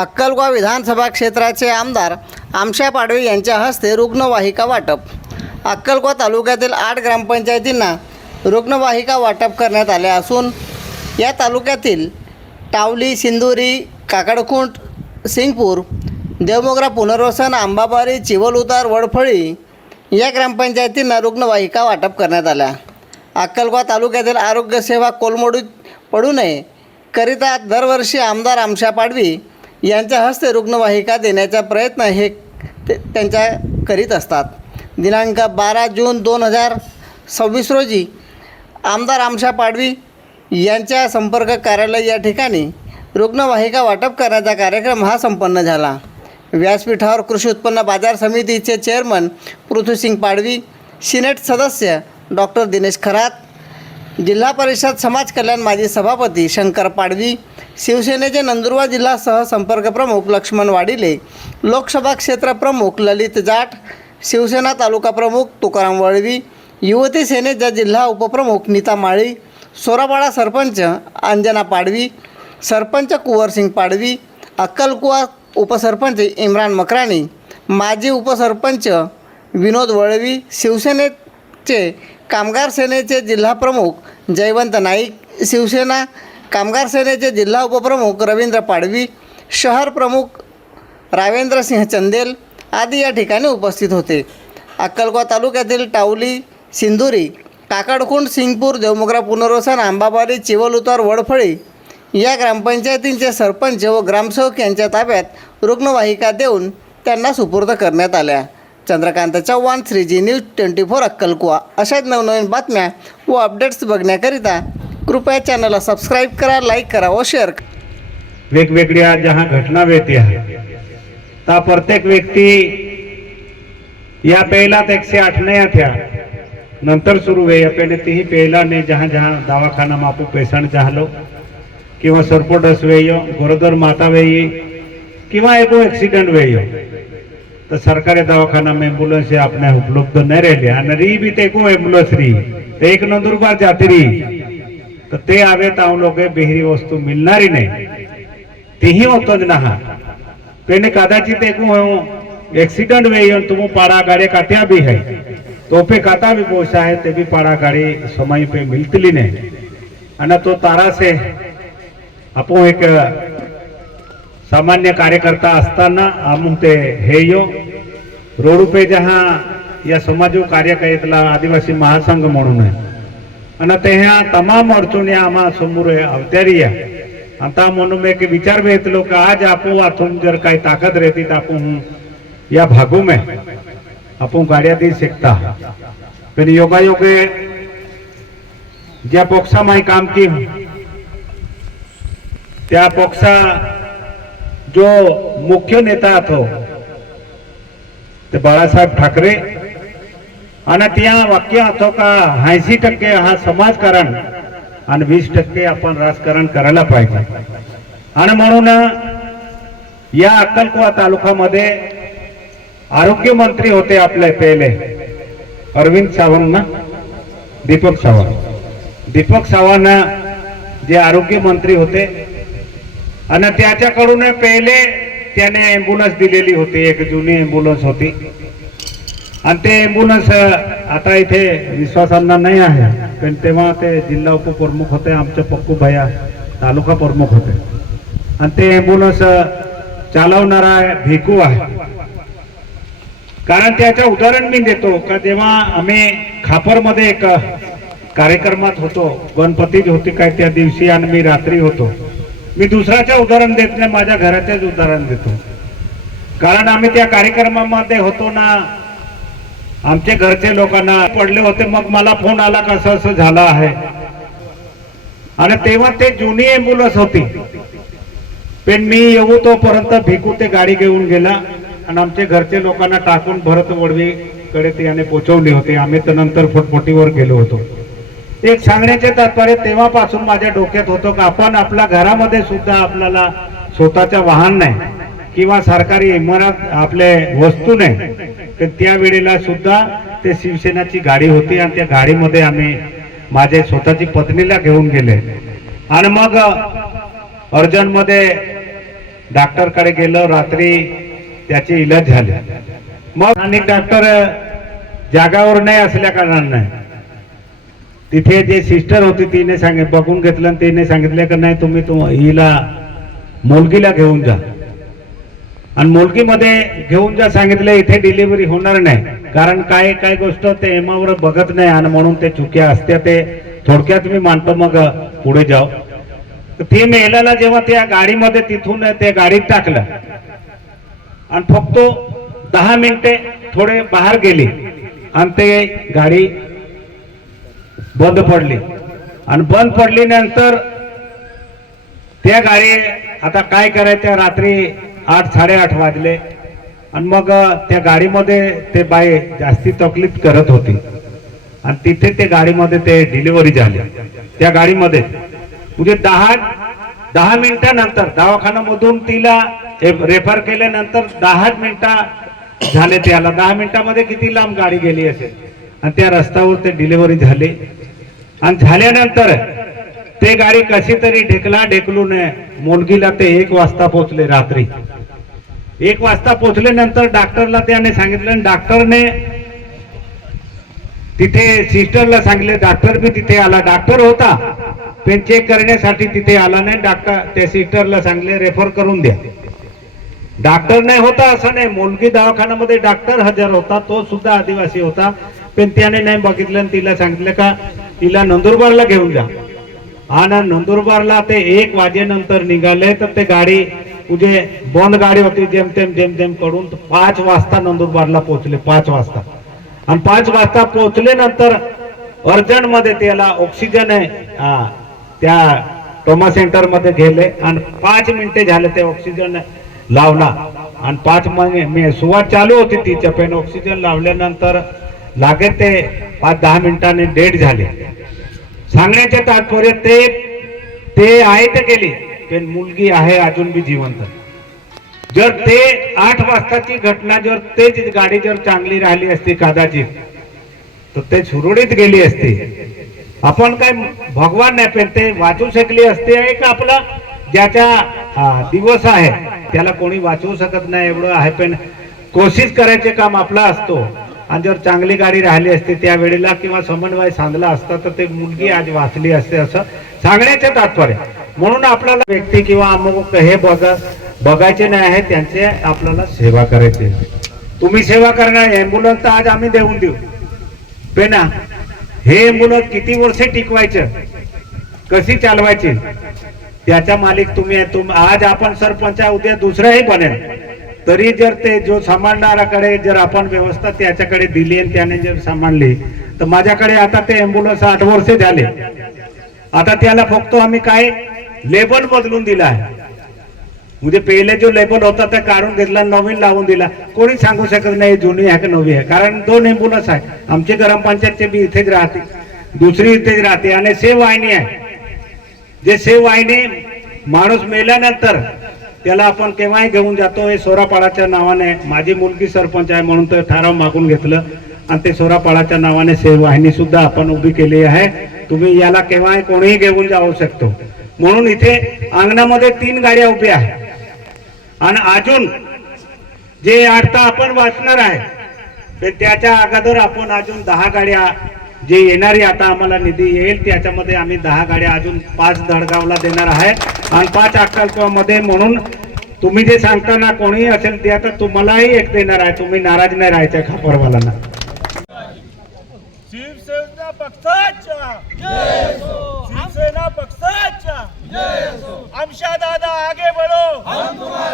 अक्कलकोवा विधानसभा क्षेत्राचे आमदार आमशा पाडवी यांच्या हस्ते रुग्णवाहिका वाटप. अक्कलकोवा तालुक्यातील 8 ग्रामपंचायतींना रुग्णवाहिका वाटप करण्यात आले असून या तालुक्यातील टावली, सिंदुरी, काकडखुंट, सिंगपूर, देवमोगरा, पुनर्वसन, आंबाबारी, चिवलउतार, वडफळी या ग्रामपंचायतींना रुग्णवाहिका वाटप करण्यात आल्या. अक्कलकोवा तालुक्यातील आरोग्यसेवा कोलमडून पडू नये करिता दरवर्षी आमदार आमशा पाडवी यांच्या हस्ते रुग्णवाहिका देण्याचा प्रयत्न त्यांच्या करीत असतात. दिनांक 12 जून 2026 रोजी आमदार आमशा पाडवी यांच्या संपर्क कार्यालय या ठिकाणी रुग्णवाहिका वाटप करण्याचा कार्यक्रम संपन्न झाला. व्यासपीठावर कृषी उत्पन्न बाजार समितीचे चेअरमन पृथ्वीसिंग पाडवी, सिनेट सदस्य डॉक्टर दिनेश खरात, जिल्हा परिषद समाज कल्याण माजी सभापती शंकर पाडवी, शिवसेनेचे नंदुरबार जिल्हा सहसंपर्क प्रमुख लक्ष्मण वाडिले, लोकसभा क्षेत्र प्रमुख ललित जाट, शिवसेना तालुका प्रमुख तुकाराम वळवी, युवती सेनेच्या जिल्हा उपप्रमुख नीता माळी, सोरापाडा सरपंच अंजना पाडवी, सरपंच कुंवरसिंग पाडवी, अक्कलकोवा उपसरपंच इम्रान मकराणी, माजी उपसरपंच विनोद वळवी, शिवसेनेचे कामगार सेनेचे जिल्हा प्रमुख जयवंत नाईक, शिवसेना कामगार सेनेचे जिल्हा उपप्रमुख रवींद्र पाडवी, शहर प्रमुख रावेंद्र सिंह चंदेल आदी या ठिकाणी उपस्थित होते. अक्कलकोवा तालुक्यातील टावली, सिंदुरी, काकडखुंट, सिंगपूर, देवमोगरा, पुनर्वसन, आंबाबारी, चिवलउतार, वडफळी या ग्रामपंचायतींचे सरपंच व ग्रामसेवक यांच्या ताब्यात रुग्णवाहिका देऊन त्यांना सुपूर्द करण्यात आल्या. Chandrakant Chavan, 3G news 24 अक्कलकोवा. अशाच नवनवीन बातम्या व अपडेट्स बघण्याकरिता कृपया चॅनलला सबस्क्राईब करा, लाईक करा व शेअर करा. वेगवेगळ्या जहाँ घटना वेती है ता प्रत्येक व्यक्ती या पहिला 108 नया थया नंतर सुरू वे पहले तीही पहिला ने जहाँ जहाँ दवाखाना मापू पेशंट चाहलो किंवा सरपोटस वेयो गरोदर माता वेई किंवा एको एक्सीडेंट वेयो तो सरकारी दवाखाना में एम्बुलेंस से अपने उपलब्ध नहीं रहे और री भी ते को एम्बुलेंस री तो एक नंदुरबार जाती रही तो ते आवे तो लोग बेहरी वस्तु मिलनारी नहीं तीही होतो ज नहा पेने कदाचित एक एक्सीडेंट वेयो तुम पाड़ा गाड़ी कात्या भी है तो पे काता भी पोसा है ते भी पाड़ा गाड़ी समय पे मिलती नहीं अना तो तारा से अपो एक सामान्य कार्यकर्ता असताना आम ते हेयो रोड पे जहाँ या समाजो कार्य कयतला आदिवासी महासंघ म्हणून है आणि त्या तमाम अडचणी आम्हा समोर अवतरिया आता म्हणून एक विचार भेटलो की आज आपो आथून जर काही ताकद रहती तो आपण या भागों में आपण गाड़िया दी सकता फिर योगायोगे ज्या पक्षा में काम की त्या पक्षा जो मुख्य नेता હતો ते बाळासाहेब ठाकरे आणि त्या वाक्य હતો का 80% हा समाजकारण आणि 20% आपण राजकारण करायला पाहिजे. आणि म्हणून या अक्कलकोवा तालुक्यामध्ये आरोग्य मंत्री होते आपले पहिले अरविंद सावंत ना दीपक सावंत जे आरोग्य मंत्री होते आणि त्याच्याकडून पहिले त्याने एम्बुलन्स दिलेली होती, एक जुनी एम्बुलन्स होती आणि ते एम्बुलन्स आता इथे विश्वासांना नाही आहे पण तेव्हा ते जिल्हा उपप्रमुख होते आमचे पक्कू भैया तालुका प्रमुख होते आणि ते एम्बुलन्स चालवणारा भिकू आहे. कारण त्याचं उदाहरण मी देतो का जेव्हा आम्ही खापरमध्ये एक कार्यक्रमात होतो, गणपती होती काय त्या दिवशी आणि मी रात्री होतो. मी दुसऱ्याचे उदाहरण देत नाही, माझ्या घराचेच उदाहरण देतो. कारण आम्ही त्या कार्यक्रमामध्ये होतो ना, आमचे घरचे लोकांना पडले होते, मग मला फोन आला का असं असं झालं आहे आणि तेव्हा ते जुनी एम्बुलन्स होती पण मी येऊ तोपर्यंत भिकू ते गाडी घेऊन गेला आणि आमचे घरचे लोकांना टाकून भरत वडवी कडे त्याने पोहोचवली होती. आम्ही तर नंतर फटफटीवर गेलो होतो. एक सांगण्याचे तात्पर्य तेव्हापासून माझ्या डोक्यात होतं की आपण आपल्या घरामध्ये सुद्धा आपल्याला स्वतःचं वाहन नाही किंवा सरकारी इमारत आपले वस्तू नाही तर त्यावेळेला सुद्धा ते शिवसेनाची गाडी होती आणि त्या गाडीमध्ये आम्ही माझे स्वतःची पत्नीला घेऊन गेले आणि मग अर्जनमध्ये डॉक्टरकडे गेलो, रात्री त्याचे इलाज झाले. मग अनेक डॉक्टर जागावर नाही असल्या कारणाने तिथे जे सिस्टर होती तिने बघून घेतलं आणि तिने सांगितलं की नाही तुम्ही हिला मुलगीला घेऊन जा, आणि मुलगीमध्ये घेऊन जा सांगितलं. इथे डिलिव्हरी होणार नाही, कारण काय काय गोष्ट ते एमावर बघत नाही आणि म्हणून ते चुक्या असत्या. ते थोडक्यात मी मानतो, मग पुढे जाऊ. ते महिलाला जेव्हा त्या गाडीमध्ये तिथून ते गाडीत टाकलं आणि फक्त 10 मिनिटे थोडे बाहेर गेली आणि ते गाडी बंद पडली. आणि बंद पडली नंतर त्या गाडी आता काय करायचं, रात्री 8-8:30 वाजले आणि मग त्या गाडीमध्ये ते बाई जास्ती तकलीफ करत होती आणि तिथे ते गाडीमध्ये ते डिलिव्हरी झाली. त्या गाडीमध्ये म्हणजे 10 मिनिटानंतर दवाखान्यामधून तिला रेफर केल्यानंतर 10 मिनिटं झाले त्याला. 10 मिनिटामध्ये किती लांब गाडी गेली असेल आणि त्या रस्त्यावर ते डिलिव्हरी झाली. आणि झाल्यानंतर ते गाडी कशी तरी ढेकलून मुलगीला ते 1 वाजता पोहोचले. रात्री 1 वाजता पोहोचल्यानंतर डॉक्टरला त्याने सांगितलं. डॉक्टरने तिथे सिस्टरला सांगितले. डॉक्टर बी तिथे आला. डॉक्टर होता पण चेक करण्यासाठी तिथे आला नाही. डॉक्टर त्या सिस्टरला सांगितले रेफर करून द्या. डॉक्टर नाही होता असं नाही, मुलगी दवाखान्यामध्ये डॉक्टर हजर होता, तो सुद्धा आदिवासी होता, पण त्याने नाही बघितलं आणि तिला सांगितलं का तिला नंदुरबारला घेऊन जा. आणि नंदुरबारला ते 1 वाजेनंतर निघाले तर ते गाडी म्हणजे बंद गाडी होती जेमतेम कडून 5 वाजता नंदुरबारला पोहोचले. 5 वाजता आणि 5 वाजता पोहोचल्यानंतर अर्जंट मध्ये त्याला ऑक्सिजन आहे त्या ट्रॉमा सेंटर मध्ये गेले आणि 5 मिनिटे झाले ते ऑक्सिजन लावला आणि 5 महिने सुरुवात चालू होती तिच्या, पण ऑक्सिजन लावल्यानंतर लागेल ते 5-10 मिनिटांनी डेड झाले. सांगण्याचे तात्पर्य ते आहे ते गेली, पण मुलगी आहे अजून बी जिवंत. जर ते 8 वाजताची घटना जर तेच गाडी जर चांगली राहिली असती कदाचित तर ते सुरळीत गेली असती. आपण काय भगवान नाही, पण ते वाचू शकली असते. एक आपला ज्याचा दिवस आहे त्याला कोणी वाचवू शकत नाही एवढं आहे, पण कोशिश करायचे काम आपला असतो. आणि जर चांगली गाडी राहिली असती त्यावेळेला किंवा समन्वय साधला असता तर ते मुलगी आज वाचली असते असं सांगण्याचे तात्पर्य. म्हणून आपल्याला व्यक्ती किंवा अमुक हे बघायचे नाही आहे, त्यांचे आपल्याला सेवा करायची. तुम्ही सेवा करणार. एम्ब्युलन्स तर आज आम्ही देऊन देऊ, पण हे एम्ब्युलन्स किती वर्षे टिकवायचं, कशी चालवायची त्याचा मालिक तुम्ही आहे. आज आपण सरपंच, उद्या दुसराही बनेल, तरी जर ते जो सांभाळणाऱ्याकडे जर आपण व्यवस्था त्याच्याकडे दिली आणि त्याने जर सांभाळली तर माझ्याकडे आता ते एम्ब्युलन्स 8 वर्षे झाले. आता त्याला फक्त आम्ही काय लेबल बदलून दिला आहे. म्हणजे पहिले जो लेबल होता ते काढून घेतला, नवीन लावून दिला. कोणी सांगू शकत नाही जुनी आहे की नवी आहे, कारण 2 एम्ब्युलन्स आहे. आमचे ग्रामपंचायतचे बी इथेच राहते, दुसरी इथेच राहते. आणि सेव वाहिनी आहे, जे सेव वाहिनी माणूस मेल्यानंतर त्याला आपण केव्हाही घेऊन जातो. हे सोरापाडाच्या नावाने माझी मुलगी सरपंच आहे म्हणून तो ठराव मागून घेतलं आणि ते सोरापाडाच्या नावाने सेव वाहिनी सुद्धा आपण उभी केली आहे. तुम्ही याला केव्हाही कोणीही घेऊन जाऊ शकतो. म्हणून इथे अंगणामध्ये 3 गाड्या उभ्या आहेत आणि अजून जे आता आपण वाचणार आहे त्याच्या अगोदर आपण अजून 10 गाड्या जे येणारी आता आम्हाला निधी येईल त्याच्यामध्ये आम्ही 10 गाड्या अजून 5 दडगावला देणार आहे आणि 5 अक्कलकोटमध्ये. म्हणून तुम्ही जे सांगताना कोणीही असेल ते आता तुम्हालाही एक देणार आहे. तुम्ही नाराज नाही राहायच्या खापरवाल्यांना. शिवसेना पक्षाच्या शिवसेना पक्षाच्या आमशा दादा आगे बढ़ो, हम तुम्हारे